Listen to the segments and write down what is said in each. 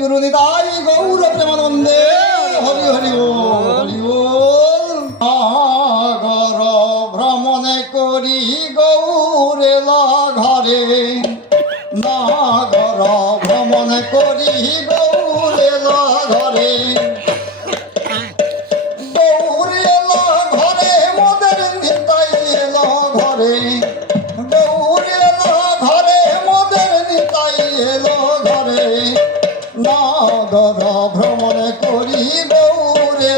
গুরুনিতাই গৌর প্রেমানন্দে। হরি হরি, ও হরি, ও। ঘর ভ্রমণে করি গৌরে ঘরে না ঘর ভ্রমণে করি গৌরে ঘরে হরি গৌরে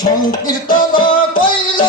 সংকীর্তন কইল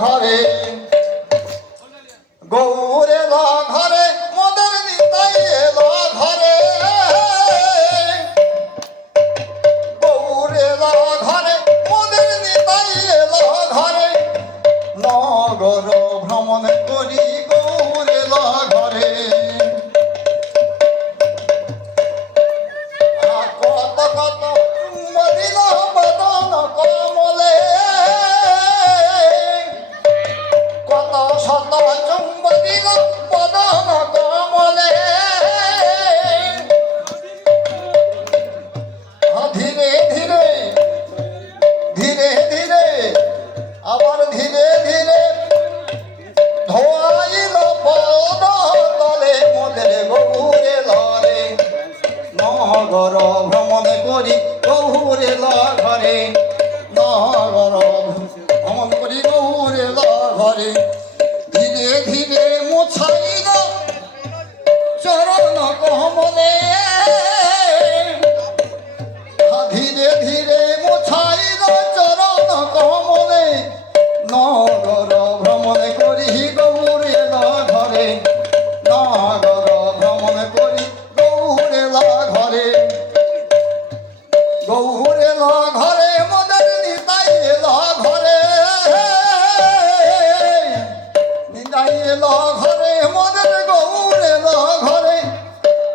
ঘরে। গৌরে এলো ঘরে মদের নিতাই এলো ঘরে। গৌরে এলো ঘরে মদের নিতাই এলো ঘরে। নগর ভ্রমণ করি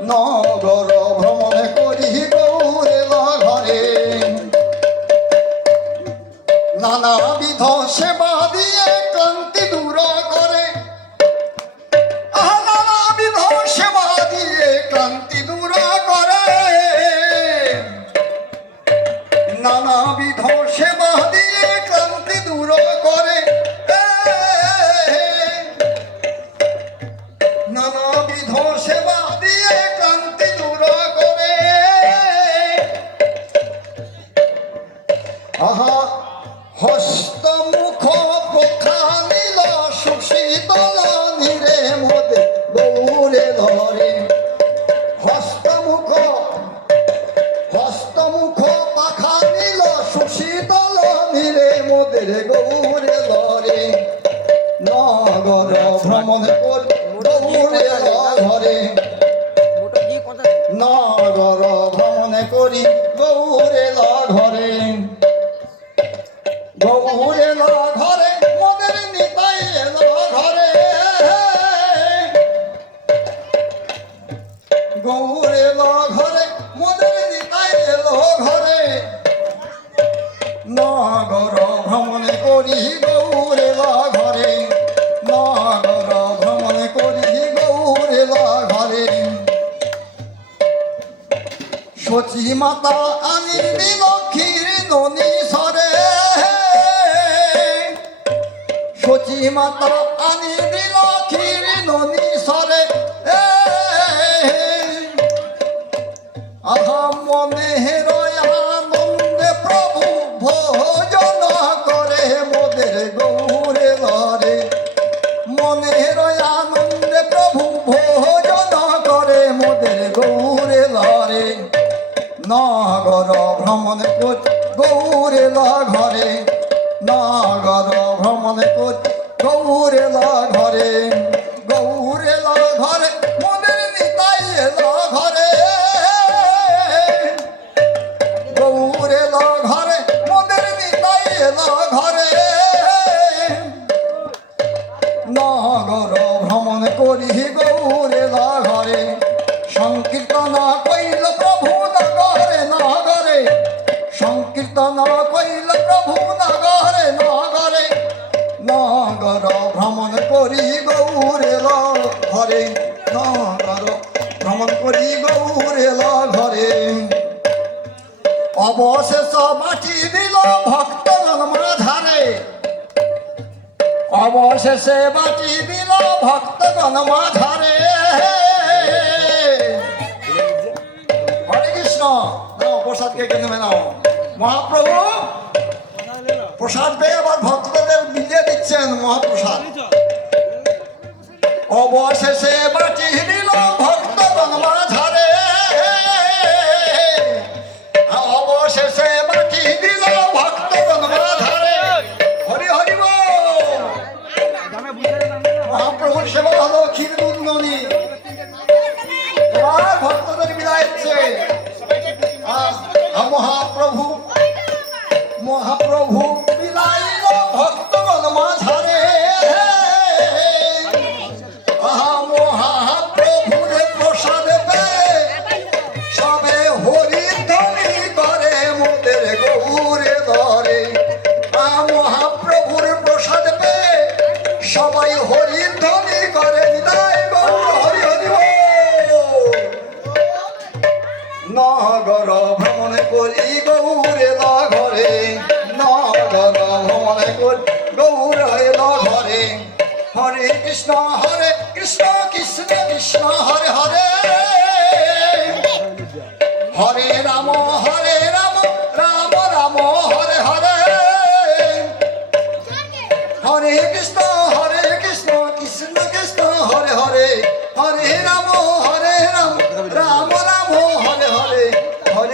নগ রে গৌরে ধরে নগর ভ্রমণ গৌরে ধরে। নগর ভ্রমণ করি গৌরে ঘরে করি গৌরে ঘরে নগর মাতা আনি লক্ষ্মীর ননী সরে। সচি মাতা আনি দিল ভ্রমণ কর গৌরে ল ঘরে নগর ভ্রমণ কর গৌরে ল ঘরে গৌরে ল ঘরে মোদের নিতাই ল ঘরে গৌরে ল ঘরে মোদের নিতাই ল ঘরে নগর ভ্রমণ করি গৌরে প্রভু নগরে নগরে ভ্রমণ করি গৌরে ঘরে, নগর ভ্রমণ করি গৌরে ঘরে। অবশেষ মাটি দিল ভক্তগণ মাঝারে অবশেষে বাটি দিল ভক্তগণ মাঝারে হরে কৃষ্ণ, নাও প্রসাদ কে কেন নাও। মহাপ্রভু প্রসাদ পেয়ে আবার ভক্তদের মিলিয়ে দিচ্ছেন মহাপ্রসাদ। অবশেষে বাটি দিল ভক্তগণ মাঝারে অবশেষে বাটি দিল ভক্তগণ মাঝারে হরি হরি বল। মহাপ্রভুর সেবা হলো ক্ষীর এবার ভক্তদের বিদায় হচ্ছে। মহাপ্রভু নগর ভ্রমণ করি গৌরে ঘরে নগর ভ্রমণ করি গৌর ঘরে হরে কৃষ্ণ হরে কৃষ্ণ কৃষ্ণ কৃষ্ণ, হরে হরে। হরে রাম, হরে